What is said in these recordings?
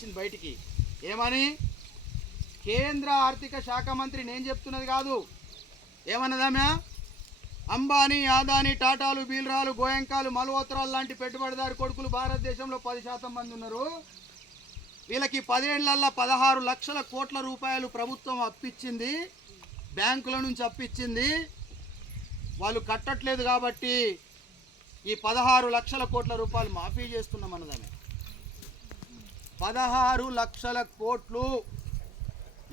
లేచింది బయటికి. ఏమని? కేంద్ర ఆర్థిక శాఖ మంత్రి నేను చెప్తున్నది కాదు, ఏమన్నదామ్యా? అంబానీ, అదానీ, టాటాలు, బీల్రాలు, గోయంకాలు, మల్హోత్రాలు లాంటి పెట్టుబడిదారు కొడుకులు భారతదేశంలో 10% మంది ఉన్నారు. వీళ్ళకి 10 ఏళ్లలో 16 లక్షల కోట్ల రూపాయలు ప్రభుత్వం అప్పిచ్చింది, బ్యాంకుల నుంచి అప్పిచ్చింది. వాళ్ళు కట్టట్లేదు కాబట్టి ఈ 16 లక్షల కోట్ల రూపాయలు మాఫీ చేస్తున్నాం అన్నదామే. 16 లక్షల కోట్లు.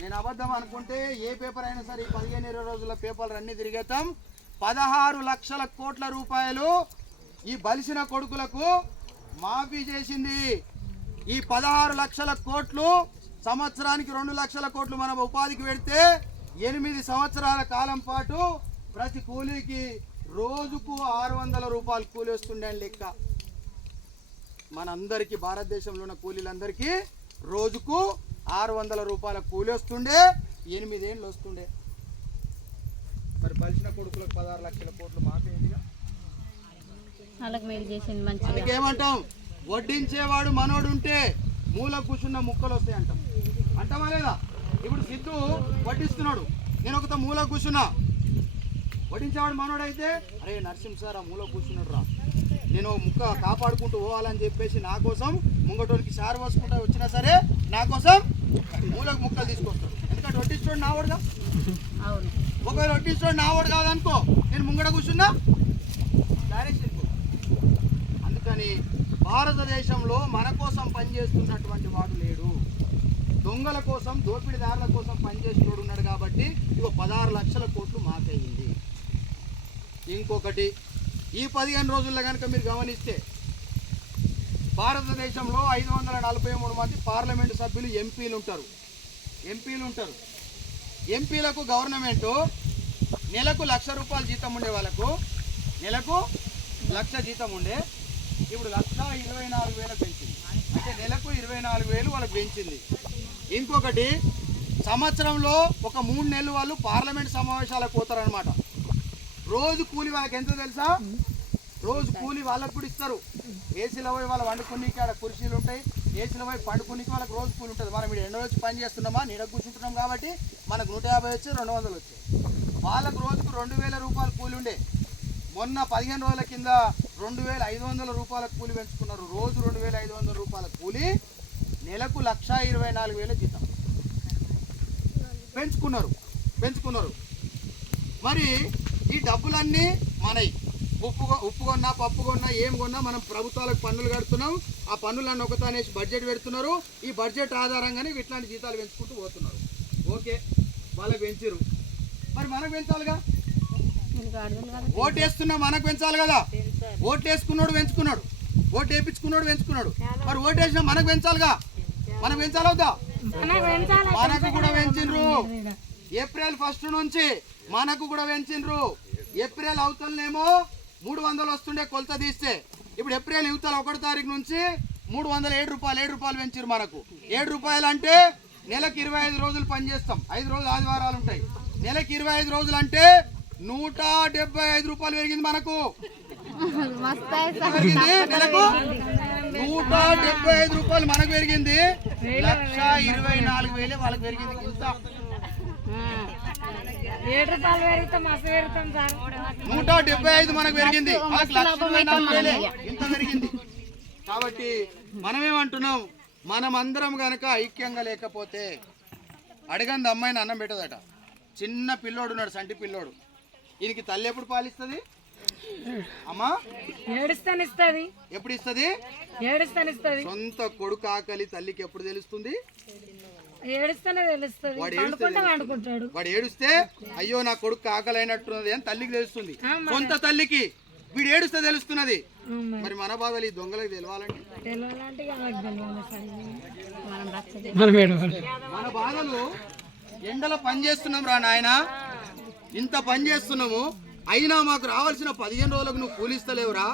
నేను అబద్ధం అనుకుంటే ఏ పేపర్ అయినా సరే 15-20 రోజుల పేపర్లు అన్నీ తిరిగేతాం. 16 లక్షల కోట్ల రూపాయలు ఈ బలిసిన కొడుకులకు మాఫీ చేసింది. ఈ 16 లక్షల కోట్లు సంవత్సరానికి 2 లక్షల కోట్లు మనం ఉపాధికి పెడితే 8 సంవత్సరాల కాలం పాటు ప్రతి కూలీకి రోజుకు 600 రూపాయలు కూలి వస్తుండే అని లెక్క. మనందరికీ భారతదేశంలో ఉన్న కూలీలందరికీ రోజుకు 600 రూపాయల కూలి వస్తుండే, 8 ఏళ్ళు వస్తుండే. మరి బలిసిన కొడుకులకు 16 లక్షల కోట్లు మాకేంటిగా? ఏమంటాం? వడ్డించేవాడు మనోడు ఉంటే మూల కూర్చున్న ముక్కలు వస్తాయి అంటాం. అంటామా లేదా? ఇప్పుడు సిద్ధు వడ్డిస్తున్నాడు, నేను ఒకత మూల కూర్చున్నా. వడ్డించేవాడు మనోడైతే, అరే నరసింహ సార్ ఆ మూల కూర్చున్నాడు రా, నేను ముక్క కాపాడుకుంటూ పోవాలని చెప్పేసి నా కోసం ముంగటోడికి సారు పోసుకుంటా వచ్చినా సరే నా కోసం మూలకు ముక్కలు తీసుకొస్తాడు. ఎందుకంటే వడ్డిస్తాడు నావాడుగా. ఒకవేళ వడ్డిస్తాడు నావాడు కాదనుకో, నేను ముంగట కూర్చున్నా డైరెక్షన్. అందుకని భారతదేశంలో మన కోసం పనిచేస్తున్నటువంటి వాడు లేడు. దొంగల కోసం, దోపిడీదారుల కోసం పనిచేసేవాడు ఉన్నాడు. కాబట్టి ఇగో 16 లక్షల కోట్లు మాకయ్యింది. ఇంకొకటి, ఈ 15 రోజుల్లో కనుక మీరు గమనిస్తే భారతదేశంలో 543 మంది పార్లమెంటు సభ్యులు ఎంపీలు ఉంటారు. ఎంపీలకు గవర్నమెంటు నెలకు 1,00,000 రూపాయలు జీతం ఉండే వాళ్ళకు నెలకు 1,00,000 జీతం ఉండే, ఇప్పుడు 1,24,000 పెంచింది. అంటే నెలకు 24,000 వాళ్ళకి పెంచింది. ఇంకొకటి, సంవత్సరంలో ఒక 3 నెలలు వాళ్ళు పార్లమెంట్ సమావేశాలకు పోతారనమాట. రోజు కూలి వాళ్ళకి ఎంతో తెలుసా? రోజు కూలి వాళ్ళకు కూడా ఇస్తారు. ఏసీలో పోయి వాళ్ళు వండుకునికి ఆడ కుర్చీలు ఉంటాయి, ఏసీలో పోయి పండుకునికి వాళ్ళకి రోజు కూలి ఉంటుంది. మనం ఇక్కడ ఎండ వచ్చి పని చేస్తున్నామా, నీడ కూర్చుంటున్నాం కాబట్టి మనకు 150 వచ్చి 200 వచ్చాయి. వాళ్ళకు రోజుకు 2,000 రూపాయలు కూలి ఉండే. మొన్న 15 రోజుల కింద 2,500 రూపాయల కూలి పెంచుకున్నారు. రోజు 2,500 రూపాయల కూలి, నెలకు 1,24,000 జీతం పెంచుకున్నారు. మరి ఈ డబ్బులన్నీ మనవి. ఉప్పు కొన్నా, పప్పు కొన్నా, ఏం కొన్నా మనం ప్రభుత్వాలకు పన్నులు కడుతున్నాం. ఆ పన్నులన్నీ ఒకతానేసి బడ్జెట్ పెడుతున్నారు. ఈ బడ్జెట్ ఆధారంగానే ఇట్లాంటి జీతాలు పెంచుకుంటూ పోతున్నారు. ఓకే, వాళ్ళకి పెంచారు, మరి మనకు పెంచాలిగా. ఓటు వేస్తున్నా మనకు పెంచాలి కదా. ఓట్లు వేసుకున్నాడు పెంచుకున్నాడు, ఓటు వేయించుకున్నాడు పెంచుకున్నాడు. మరి ఓటు వేసినా మనకు పెంచాలిగా. మనకు పెంచాలవుతా? మనకు కూడా పెంచిండ్రు. ఏప్రిల్ 1 నుంచి మనకు కూడా పెంచిండ్రు. ఏప్రిల్ అవతలనేమో 300 వస్తుండే కొలత తీస్తే, ఇప్పుడు ఏప్రిల్ యువతల 1 తారీఖు నుంచి 307 రూపాయలు పెంచారు. మనకు 7 రూపాయలు అంటే నెలకు 25 రోజులు పనిచేస్తాం. 5 రోజులు ఆదివారాలు ఉంటాయి. నెలకు 25 రోజులు అంటే 175 రూపాయలు పెరిగింది. మనకు నెలకు 175 రూపాయలు మనకు పెరిగింది. 1,24,000 వాళ్ళకి పెరిగింది. ఇంత 175 మనకు పెరిగింది, వాళ్ళకి 1,24,000 ఇంత పెరిగింది. కాబట్టి మనమేమంటున్నాం, మనమందరం గనక ఐక్యంగా లేకపోతే అడగంది అమ్మాయిని అన్నం పెట్టదట. చిన్న పిల్లోడు ఉన్నాడు, సంటి పిల్లోడు. ఈయనకి తల్లి ఎప్పుడు పాలిస్తుంది? అమ్మా ఏడుస్తానిస్తుంది. ఎప్పుడు ఇస్తుంది? ఏడుస్తానిస్తుంది. సొంత కొడుకు ఆకలి తల్లికి ఎప్పుడు తెలుస్తుంది? ఏడుస్తూనే తెలుస్తుంది. వాడు ఏడుస్తే అయ్యో నా కొడుకు ఆకలి అయినట్టున్నది అని తల్లికి తెలుస్తుంది. సొంత తల్లికి వీడు ఏడుస్తే తెలుస్తున్నది. మరి మన బాధలు ఈ దొంగలకు తెలవాలంటే మన బాధలు ఎండలో పని చేస్తున్నాం రా నాయన, ఇంత పని చేస్తున్నాము, అయినా మాకు రావాల్సిన 15 రోజులకు నువ్వు కూలిస్తలేవురా,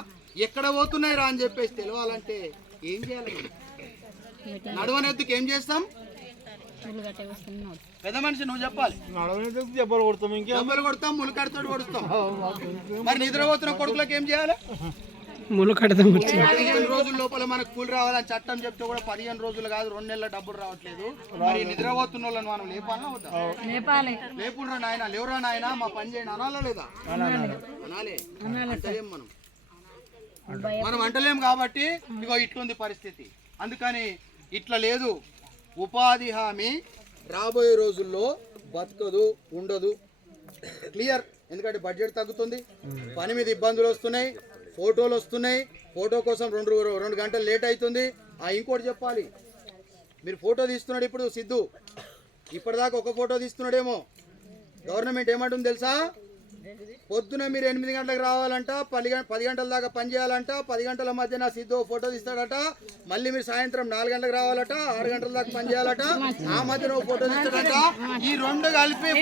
ఎక్కడ పోతున్నాయి రా అని చెప్పేసి తెలవాలంటే ఏం చేయాలి? నడవనెత్తుకు ఏం చేస్తాం? పెద్ద మనిషి నువ్వు చెప్పాలి. దెబ్బలు కొడతాం, ములికడితో కొడుస్తాం. మరి నిద్రపోతున్న కొడుకులకు ఏం చేయాలి? 15 రోజుల లోపల మనకు కూలి రావాలని చట్టం చెప్తే కూడా 15 రోజులు కాదు 2 నెలల డబ్బులు రావట్లేదు. మరి నిద్రపోతున్న వాళ్ళని మనం లేపాలా వద్దా? లేపాలి. లేపుండ్రా నాయన, లేవురా నాయన, మా పని చేయండి అనాలా లేదా? అనాలే. అంటలేం మనం అంటలేం కాబట్టి ఇగో ఇట్లుంది పరిస్థితి. అందుకని ఇట్లా లేదు. ఉపాధి హామీ రాబోయే రోజుల్లో బతకదు, ఉండదు. క్లియర్. ఎందుకంటే బడ్జెట్ తగ్గుతుంది, పని మీద ఇబ్బందులు వస్తున్నాయి, ఫోటోలు వస్తున్నాయి, ఫోటో కోసం 2 గంటలు లేట్ అవుతుంది. ఇంకోటి చెప్పాలి, మీరు ఫోటో తీస్తున్నాడు ఇప్పుడు సిద్ధు, ఇప్పటిదాకా ఒక ఫోటో తీస్తున్నాడేమో. గవర్నమెంట్ ఏమంటుంది తెలుసా? పొద్దున మీరు 8 గంటలకు రావాలంట, 10 గంటల దాకా పని చేయాలంట, 10 గంటల మధ్యన సిద్ధు ఫోటో తీస్తాడట. మళ్ళీ మీరు సాయంత్రం 4 గంటలకు రావాలట, 6 గంటల దాకా పని చేయాలట, ఆ మధ్యన ఫోటో తీస్తాడట. ఈ 2 కలిపి